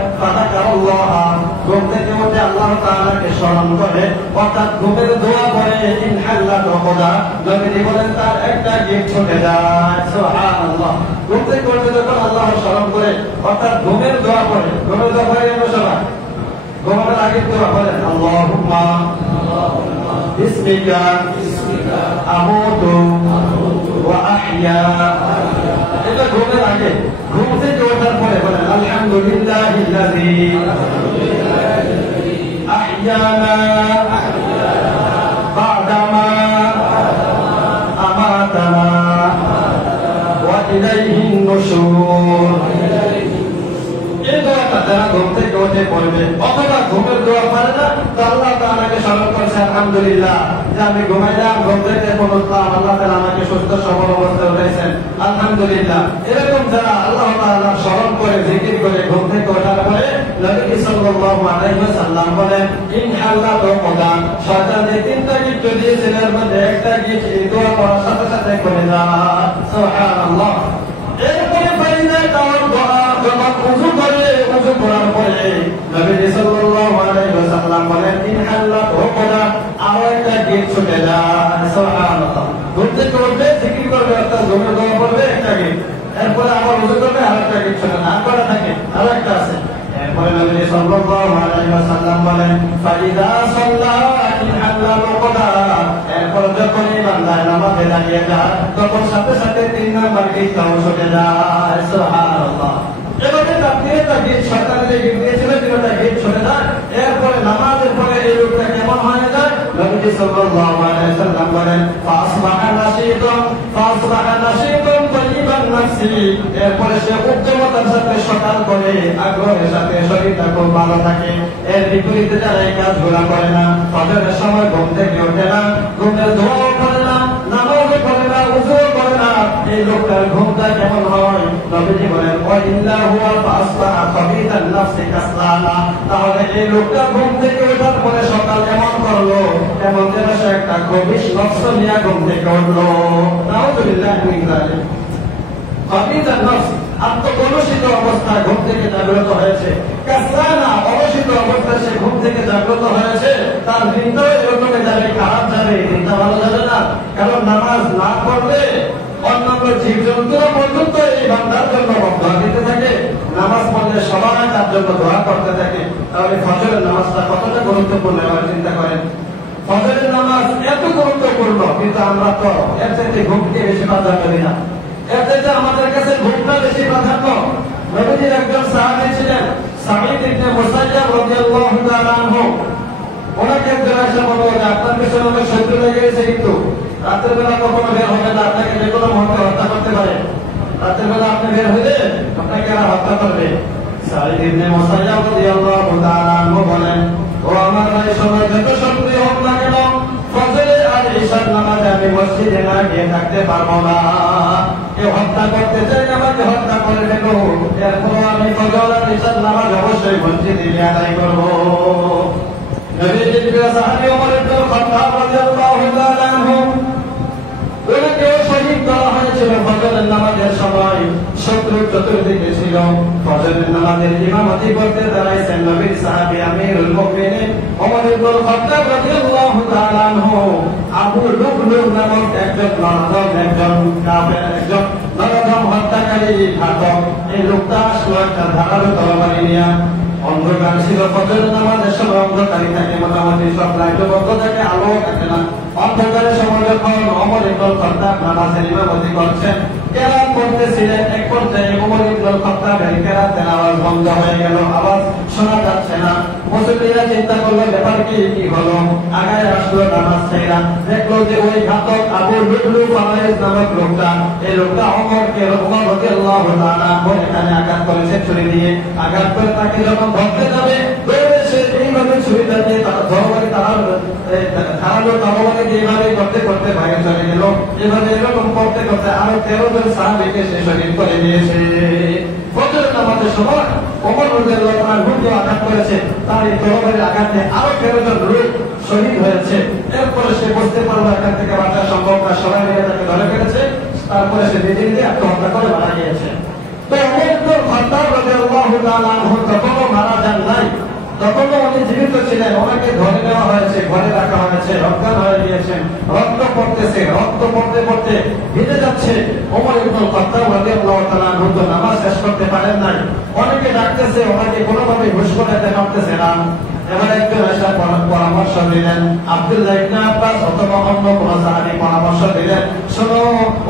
ঘুম থেকে উঠে আল্লাহ তাআলাকে স্মরণ করে, অর্থাৎ ঘুমের দোয়া পড়ে, ইনহাল্লাহ রকদা, নবীজি বলেন তার একটা গিট ছুটে যায়। সুবহানাল্লাহ। ঘুম থেকে উঠে যখন আল্লাহর স্মরণ করে, অর্থাৎ ঘুমের দোয়া পড়ে, ঘুমের দোয়া পড়ে আমরা সবাই ঘুমানোর আগে দোয়া বলেন, আল্লাহুম্মা বিসমিকা আমুতু ওয়া আহইয়া। এটা ঘুমের আগে। ঘুম থেকে ওঠার পরে বলেন, আলহামদুলিল্লাহিল্লাযী আহইয়ানা বা'দামা আমাতানা ওয়া ইলাইহিন নুশুর। এই দোয়াটা যারা ঘুম থেকে উঠে পড়বে, অথবা ঘুমের দোয়া পারে না, তো আল্লাহ তাআলাকে স্মরণ করছে, আলহামদুলিল্লাহ যে আমি ঘুমাইলাম, ঘুম থেকে উঠলাম, আল্লাহ তাআলা আমাকে সুস্থ সবল অবস্থায় উঠাইছেন, আলহামদুলিল্লাহ। এরকম যারা আল্লাহ তাআলা স্মরণ করে, জিকির করে ঘুম থেকে ওঠার পরে, নবী সাল্লাল্লাহু আলাইহি ওয়াসাল্লাম বলেন, ইনহাল্লাহ রকদান, শয়তান যে 3টা গিট দিয়েছেন এর মধ্যে একটা গিট এই দোয়া করার সাথে সাথে করে যায়। সুবহানাল্লাহ। এরপরে ফাইদা কাওয়ার দোয়া যখন ওযু করে, ওযু করার পরে নবী সাল্লাল্লাহু আলাইহি ওয়াসাল্লাম বলেন, ইনহাল্লাহ রকদা, আরো একটা গিট ছুটে যায়। সুবহানাল্লাহ। ঘুম থেকে উঠবে, জিকির করবে, অর্থাৎ ঘুমের দোয়া পড়বে, একটা গিট, এরপরে আবার ওযু করবে, আরেকটা গিট ছুটে না, আর করা থাকে, আরেকটা আছে। এরপরে নবী সাল্লাল্লাহু আলাইহি ওয়াসাল্লাম বলেন ফাইদা সাল্লাতি আল্লাহ মুকদা এরপর যখন বান্দা নামাজে দাঁড়িয়ে যায় তখন সাথে সাথে 3 নাম্বার গিটাও ছুটে যায় সুবহানাল্লাহ এবারে তাকবীর তাকবীর শয়তানের যে দিয়েছিল সেটা গিট ছুটে যায় এরপরে নামাজের পরে এই লোকটা কেমন হয়ে যায় নবীজি সাল্লাল্লাহু আলাইহি ওয়াসাল্লাম বলেন ফাসবাহা নাশীতুন তাইয়িবান নাফসি এরপরে সে উদ্যমতার সাথে সকাল করে আগ্রহের সাথে শরীরটা খুব ভালো থাকে এর বিপরীতে যারা এই কাজগুলো করে না ফজরের সময় ঘুম থেকে ওঠে না ঘুমের দোয়াও করে না নামাজও করে না উযুও করে না এই লোকটার ঘুমটা কেমন হয় নবীজি বলেন ওয়া ইল্লা হুয়া ফাসবাহা খাবিতান নাফসি কাসলানা তাহলে এই লোকটা ঘুম থেকে ওঠার পরে সকাল কেমন করলো এমন যেন সে একটা খবিশ নফস নিয়ে ঘুম থেকে উঠলো নাউযুবিল্লাহি মিন যালিক খাবিতান নাফস আত্মকলুষিত অবস্থায় ঘুম থেকে জাগ্রত হয়েছে কাসলানা অলসিত অবস্থায় সে ঘুম থেকে জাগ্রত হয়েছে তার দিনটাও এরকমই যাবে খারাপ যাবে দিনটা ভালো যাবে না কারণ নামাজ না পড়লে অন্যান্য জীবজন্তুরা পর্যন্ত এই বান্দার জন্য দোয়া দিতে থাকে নামাজ পড়লে সবাই তার জন্য দোয়া করতে থাকে তাহলে ফজরের নামাজটা কতটা গুরুত্বপূর্ণ এবার চিন্তা করেন ফজরের নামাজ এত গুরুত্বপূর্ণ কিন্তু আমরা তো এর চাইতে ঘুমকে বেশি প্রাধান্য দিই না এর চাইতে আমাদের কাছে ঘুমটা বেশি প্রাধান্য নবীজির একজন সাহাবী ছিলেন সাঈদ ইবনে মুসাইয়্যিব রাদিয়াল্লাহু তাআলা আনহু ওনাকে একজন এসে বলল যে আপনার পিছনে অনেক শত্রু লেগে গেছে কিন্তু রাতের বেলা কখনো বের হবে না আপনাকে যে কোনো মুহূর্তে হত্যা করতে পারে রাতের বেলা আপনি বের হলে আপনাকে আর হত্যা করবে সাঈদ ইবনে মুসাইয়্যিব রাদিয়াল্লাহু তাআলা আনহু বলেন ও আমার ভাই শোনো যত শত্রু হোক না কেন ফজরে আর ইশার নামাজে আমি মসজিদে না গিয়ে থাকতে পারবো না কেউ হত্যা করতে চাই আমাকে হত্যা করে দেব এরপর আমি ফজর আর ইশার নামাজ অবশ্যই মসজিদে গিয়ে আদায় করবো নবীজির প্রিয় সাহাবী ওমর ইবনে খাত্তাব রাদিয়াল্লাহু তাআলা আনহু ওনাকেও শহীদ করা হয়েছিল ফজরের নামাজের সময় শত্রু চতুর্দিকে ছিল ফজরের নামাজের ইমামতি করতে দাঁড়াইছেন নবীর সাহাবী আমিরুল মুমিনিন ওমর ইবনে খাত্তাব রাদিয়াল্লাহু তাআলা আনহু আবু লুবলুব নামক একজন নরদম হত্যাকারী ঘাতক এই লোকটা আসলো একটা ধারালো তরবারি নিয়ে অন্ধকার ছিল ফজরের নামাজের সময় অন্ধকারই থাকে মোটামুটি সব লাইট বন্ধ থাকে আলো থাকে না অন্ধকারের সময় যখন ওমর ইবনে খাত্তাব নামাজের ইমামতি করছেন কেরাত করতেছিলেন এক পর্যায়ে ওমর ইবনে খাত্তাবের কেরাতের আওয়াজ বন্ধ হয়ে গেল আওয়াজ শোনা যাচ্ছে না মুসল্লিরা চিন্তা করলো ব্যাপার কি হলো আগায় আসলো নামাজ ছেড়া দেখলো যে ওই ঘাতক আবু লুবলুব নামক লোকটা এই লোকটা ওমর রাদিয়াল্লাহু তাআলা এখানে আঘাত করেছে ছুরি দিয়ে আঘাত করে তাকে যখন ধরতে যাবে দৌড়ে সে এইভাবে ছুরিটা দিয়ে তার তরবারি ধারালো তরবারি এইভাবে করতে করতে ভাগে চলে গেল এভাবে এরকম করতে করতে আরো 13 জন সাহাবীকে সে শহীদ করে দিয়েছে ফজরের নামাজের সময় ওমর রাদিয়াল্লাহু তাআলা ঘুরে আঘাত করেছে তার এই তরবারির আঘাতে আরো 13 জন লোক শহীদ হয়েছে এরপরে সে বুঝতে পারলো এখান থেকে বাঁচা সম্ভব না সবাই মিলে তাকে ধরে ফেলেছে তারপরে সে নিজে নিজে আত্মহত্যা করে মারা গিয়েছে তো ওমর ইবনে খাত্তাব রাদিয়াল্লাহু তাআলা আনহু তখনও মারা যান নাই তখনও উনি জীবিত ছিলেন ওনাকে ধরে নেওয়া হয়েছে ঘরে রাখা হয়েছে অজ্ঞান হয়ে গিয়েছেন রক্ত পড়তেছে রক্ত পড়তে পড়তে ভিজে যাচ্ছে ওমর ইবনে খাত্তাব রাদিয়াল্লাহু তাআলা আনহু তো নামাজ শেষ করতে পারেন নাই অনেকে ডাকতেছে ওনাকে কোনোভাবে হুঁশ করাতে পারতেছে না এবার একজন এসে পরামর্শ দিলেন আব্দুল্লাহ ইবনে আব্বাস অথবা অন্য কোন সাহাবী পরামর্শ দিলেন শোনো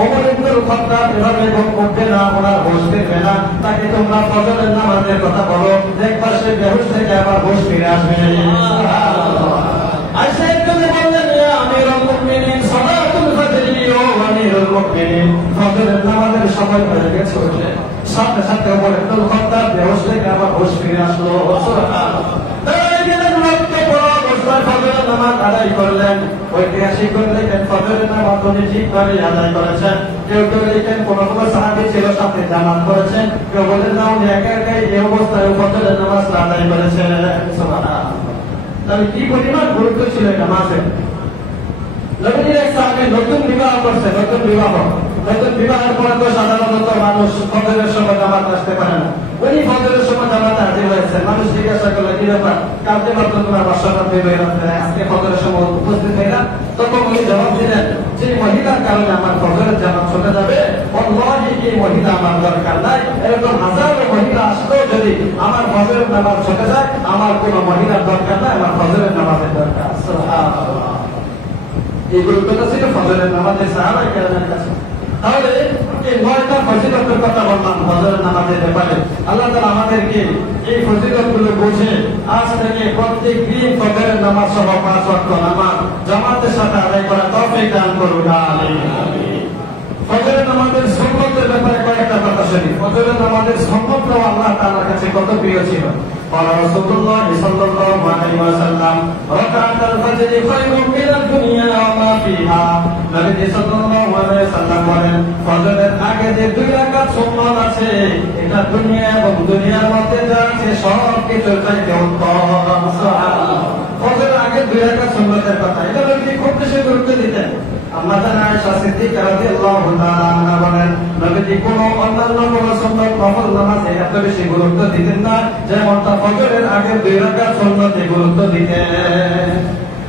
ওমর ইবনে খাত্তাব এভাবে ঘুম করবে না ওনার হুঁশ ফিরবে না তাকে তোমরা ফজরের নামাজের কথা বলো দেখবা সে বেহুশ থেকে আবার হুঁশ ফিরে আসবে আয়েশা একজন বললেন ইয়া আমিরুল মুমিনিন সালাতুল ফজরি ও আমিরুল মুমিনিন ফজরের নামাজের সময় হয়ে গেছে ওঠে সাথে সাথে ওমর ইবনে খাত্তাব বেহুশ থেকে আবার হুঁশ ফিরে আসলো সুবহানাল্লাহ ফজরের নামাজ আদায় করলেন ঐতিহাসিক লিখেন ফজরের নামাজ উনি ঠিকভাবে আদায় করেছেন কেউ কেউ লিখেন কোন কোন সাহাবী ছিল সাথে জামাত করেছেন কেউ বলেন না উনি একা একাই এই অবস্থায় ফজরের নামাজ আদায় করেছেন সুবহানাল্লাহ তাহলে কি পরিমাণ গুরুত্ব ছিল এই নামাজের নবীর এক সাহাবী নতুন বিবাহ করছে নতুন বিবাহের পরে তো সাধারণত মানুষ ফজরের সময় জামাত আসতে পারে না উনি ফজরের সময় জামাতে হাজির হয়েছে মানুষ জিজ্ঞাসা করলো কি ব্যাপার কালকে মাত্র তোমার বাসাটা বের হয়ে আজকে ফজরের সময় উপস্থিত হইলা তখন উনি জবাব দিলেন যে মহিলার কারণে আমার ফজরের জামাত ছুটে যাবে ওয়াল্লাহি এই মহিলা আমার দরকার নাই এরকম হাজারো মহিলা আসলেও যদি আমার ফজরের নামাজ ছুটে যায় আমার কোনো মহিলার দরকার নাই, আমার ফজরের নামাজের দরকার। সুবহানাল্লাহ। এই গুরুত্বটা ছিল ফজরের নামাজের সাহাবায়ে কেরামের কাছে। তাহলে এই 9টা ফজিলতের কথা বললাম ফজরের নামাজের ব্যাপারে। আল্লাহ তাআলা আমাদেরকে এই ফজিলতগুলো বুঝে আজ থেকে প্রত্যেক দিন ফজরের নামাজ সহ 5 ওয়াক্ত নামাজ জামাতের সাথে আদায় করা তৌফিক দান করুন। আমিন। ফজরের নামাজের সুন্নতের ব্যাপারে কয়েকটা কথা শুনি। ফজরের নামাজের সুন্নতও আল্লাহ তাআলার কাছে কত প্রিয় ছিল। قال رسول الله صلى الله عليه وسلم ركعة الفجر خير من الدنيا وما فيها। নবী সাল্লাল্লাহু আলাইহি ওয়াসাল্লাম বলেন, ফজরের আগে যে 2 রাকাত সুন্নাত আছে এটা দুনিয়া এবং দুনিয়ার মধ্যে যা আছে সব কিছুর চাইতে উত্তম। সুবহানাল্লাহ। ফজরের আগে 2 রাকাত সুন্নাতের কথা এটা নবী খুব বেশি গুরুত্ব দিতেন। আম্মা জান আয়েশা সিদ্দিকা রাদিয়াল্লাহু তাআলা আনহা বলেন, নবীজি কোনো অন্যান্য কোনো সুন্নাত নফল নামাজে এত বেশি গুরুত্ব দিতেন না যেমন তা ফজরের আগে 2 রাকাত সুন্নাতে গুরুত্ব দিতেন।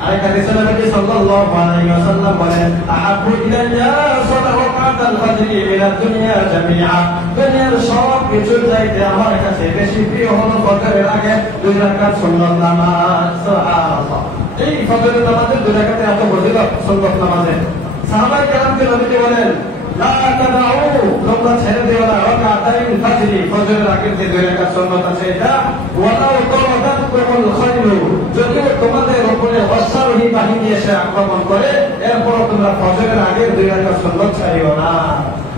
আরেক হাদিসে নবী সাল্লাল্লাহু আলাইহি ওয়াসাল্লাম বলেন, আহাব্বু ইলাইয়া সালাওয়াতুল ফাজরি মিনাদ দুনিয়া জামিআ। দুনিয়ার সব কিছুর চাইতে আমার কাছে বেশি প্রিয় হলো ফজরের আগে 2 রাকাত সুন্নাত নামাজ। সুবহানাল্লাহ। এই ফজরের নামাজের 2 রাকাতে এত ফজিলত সুন্নাত নামাজে। সাহাবায়ে কেরামকে নবীজি বলেন, লা তাদাউ, তোমরা ছেড়ে দিও না রাকাতাইল ফাজরি, ফজরের আগে যে 2 রাকাত সুন্নাত আছে এটা, ওয়ালাউ তারাকাতুল খায়রু, যদি তোমাদের উপরে অশ্বারোহী বাহিনী এসে আক্রমণ করে এরপর তোমরা ফজরের আগে 2 রাকাত সুন্নাত ছাড়িও না।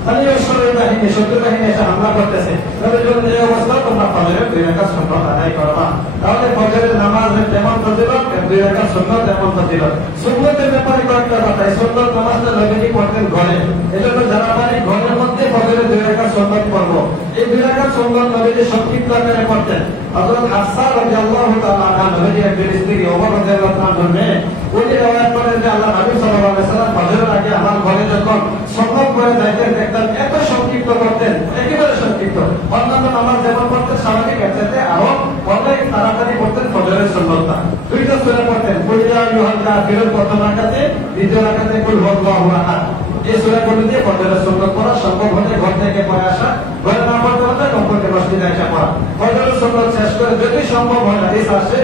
তাহলে অশ্বারোহী বাহিনী শত্রু বাহিনী এসে হামলা করতেছে, তাদের জন্য এই অবস্থা তোমরা ফজরের 2 রাকাত সুন্নাত আদায় করবা। তাহলে ফজরের নামাজের যেমন ফজিলত 2 রাকাত সুন্নাত তেমন ফজিলত। সুন্নতের ব্যাপারে কয়েকটা কথা। এই সুন্নত নামাজটা নবীজি পড়তেন ঘরে, এজন্য যারা পারি ঘরের মধ্যে ফজরের 2 রাকাত সুন্নাত পড়ব। এই 2 রাকাত সুন্নাত নবীজি সংক্ষিপ্ত আকারে পড়তেন। হযরত হাফসা রাদিয়াল্লাহু তাআলা আনহা নবীজির একজন স্ত্রী ওমর রাদিয়াল্লাহু তাআলা মেয়ে, উনি রওয়ায়াত করেন যে আল্লাহ নবী সাল্লাল্লাহু আলাইহি ওয়াসাল্লাম ফজরের আগে আমার ঘরে যখন সুন্নাত পড়ে যাইতেন দেখতেন এত সংক্ষিপ্ত করতেন, একেবারে সংক্ষিপ্ত। অন্যান্য নামাজ যেমন পড়তেন স্বাভাবিক একসাথে আরো অনেক তাড়াতাড়ি পড়তেন ফজরের সুন্নাতটা। 2টা সূরা পড়তেন, কুল ইয়া আইয়ুহাল কাফিরুন প্রথম রাকাতে, দ্বিতীয় রাকাতে কুল হুয়াল্লাহু আহাদ। এই সূরাগুলো দিয়ে ফজরের সুন্নাত পড়া সম্ভব হলে ঘর থেকে পড়ে আসা, ঘরে না পড়তে হলে কমপক্ষে মসজিদে এসে পড়া। ফজরের সুন্নাত শেষ করে যদি সম্ভব হয়, হাদিস আছে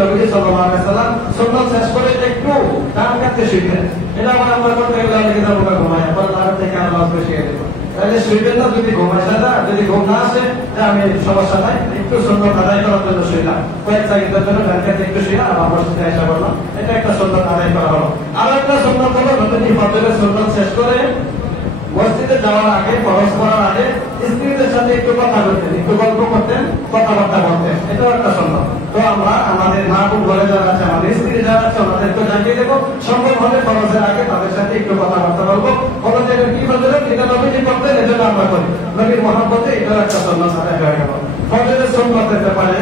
নবী সাল্লাল্লাহু আলাইহি ওয়াসাল্লাম সুন্নাত শেষ করে একটু ডান কাটতে শিখেন। এটা আমরা করতে গেলে লেগে যাবো ঘুমায়, পরে তার থেকে আল্লাহ শিখিয়ে দেবো। তাহলে শুইবেন না, যদি ঘুম আসে না, যদি ঘুম না আসে আমি সমস্যা নাই, একটু সুন্নাত আদায় করার জন্য শুইলাম, কয়েক সেকেন্ডের জন্য ডান কাটতে একটু শুইলাম, আবার মসজিদে এসে পড়লাম, এটা একটা সুন্নাত আদায় করা হলো। আর একটা সুন্নাত হলো নবী ফজরের সুন্নাত শেষ করে মসজিদে যাওয়ার আগে, ফরজ করার আগে স্ত্রীদের সাথে একটু কথা বলতেন, একটু গল্প করতেন, কথাবার্তা বলতেন, এটাও একটা সুন্নাত। তো আমরা আমাদের মা বোন ঘরে যারা আছে, আমাদের স্ত্রী যারা আছে ওনাদেরকে জানিয়ে দেবো, সম্ভব হলে ফরজের আগে তাদের সাথে একটু কথাবার্তা বলবো। ফরজের কি ফজরের এটা নবীজি করতেন, এজন্য আমরা করি, নবীর মহব্বতে এটাও একটা সুন্নাত আদায় হয়ে গেল। ফজরের সুন্নাতের ব্যাপারে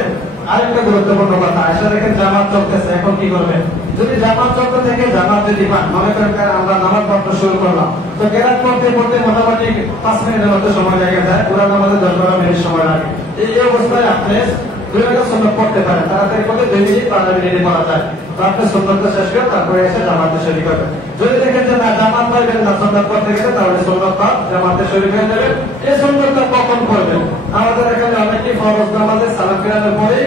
আরেকটা গুরুত্বপূর্ণ কথা, আয়সা দেখেন জামাত চলতেছে, এখন কি করবে? যদি জামাত চলতে থেকে জামাত যদি মনে করেন আমরা নামাজ পড়তে শুরু করলাম, তো কেরাত পড়তে পড়তে মোটামুটি 5 মিনিটের মধ্যে সময় লেগে যায়, পুরা নামাজে 10-12 মিনিট সময় লাগে। এই অবস্থায় আপনি 2 রাকাত সুন্নাত পড়তে পারেন, তাড়াতাড়ি পড়তে 2 মিনিট 15 মিনিটে পড়া যায়। তো আপনি সুন্নাতটা শেষ করে তারপরে এসে জামাতে শরীক করবেন। যদি দেখেন যে না জামাত পাইবেন না সুন্নাত পড়তে গেলে, তাহলে সুন্নাতটা জামাতে শরীক হয়ে যাবে। এই সুন্নাতটা কখন করবেন? আমাদের এখানে অনেকেই ফরজ নামাজে সালাম ফিরানোর পরে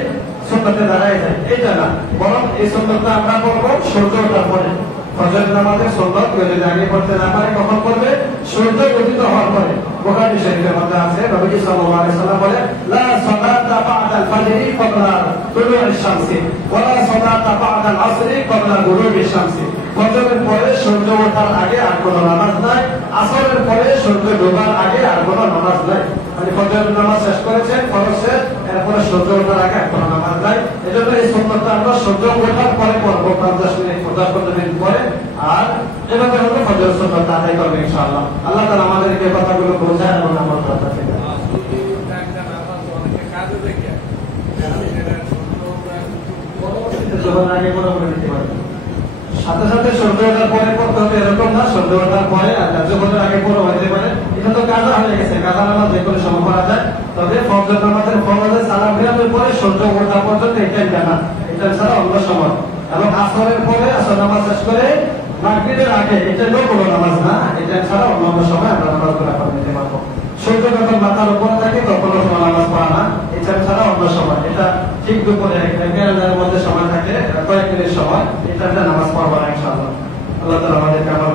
সুন্নাতে দাঁড়ায় যায়, এটা না, বরং এই সুন্নাতটা আমরা পড়বো সূর্য ওঠার পরে। ফজর নামাজের সুন্নাত যদি আগে পড়তে না পারে কখন করবে? সূর্য উদিত হওয়ার পরে। বুখারী শরীফের মধ্যে আছে নবী সাল্লাল্লাহু আলাইহি ওয়াসাল্লাম বলেন, লা সালাতা বা'দাল ফাজরি ক্বাবলা তুলু'আশ শামসি ওয়া লা সালাতা বা'দাল আসরি ক্বাবলা গুরুবিশ শামসি। ফজরের পরে সূর্য ওঠার আগে আর কোনো নামাজ নাই, আসরের পরে সূর্য ডোবার আগে আর কোনো নামাজ নাই। মানে ফজরের নামাজ শেষ করেছেন, ফরজ শেষ, এরপরে সূর্য ওঠার আগে আর কোনো নামাজ নাই। এজন্য এই সুন্নাতটা আমরা সূর্য ওঠার পরে পড়বো, 50 মিনিট 50-15 মিনিট পরে। আর এভাবে হলো ফজরের সুন্নাতটা আদায় করবে ইনশাআল্লাহ। আল্লাহ তাআলা আমাদেরকে কথাগুলো বোঝায় এবং আমল করতে দেয়। জীবনের আগে কোনো করে দিতে পারবে, সাথে সাথে সূর্য ওঠার পরে পড়তে হবে এরকম না, সূর্য ওঠার পরে আর যুবনের আগে পড়া হতে পারে। এটা তো কাজা হয়ে গেছে, কাজা নামাজ যে কোনো সময় করা যায়। তবে ফজর নামাজের ফরজে সালাম ফিরানোর পরে সূর্য ওঠা পর্যন্ত এটা জানা, এটা ছাড়া অন্য সময়। এবং আসরের পরে আসর নামাজ শেষ করে মাগরিবের আগে, এটা কোনো নামাজ না, এটা ছাড়া অন্য সময় আমরা নামাজ পড়া করে নিতে পারবো। সূর্য যখন মাথার উপরে থাকে তখন নামাজ পড়া না, এটা ছাড়া অন্য সময়। এটা ঠিক দুপুরে সময় এই টাইমটা নামাজ পড়বো না ইনশাআল্লাহ। আল্লাহ তাআলা আমাদেরকে আমল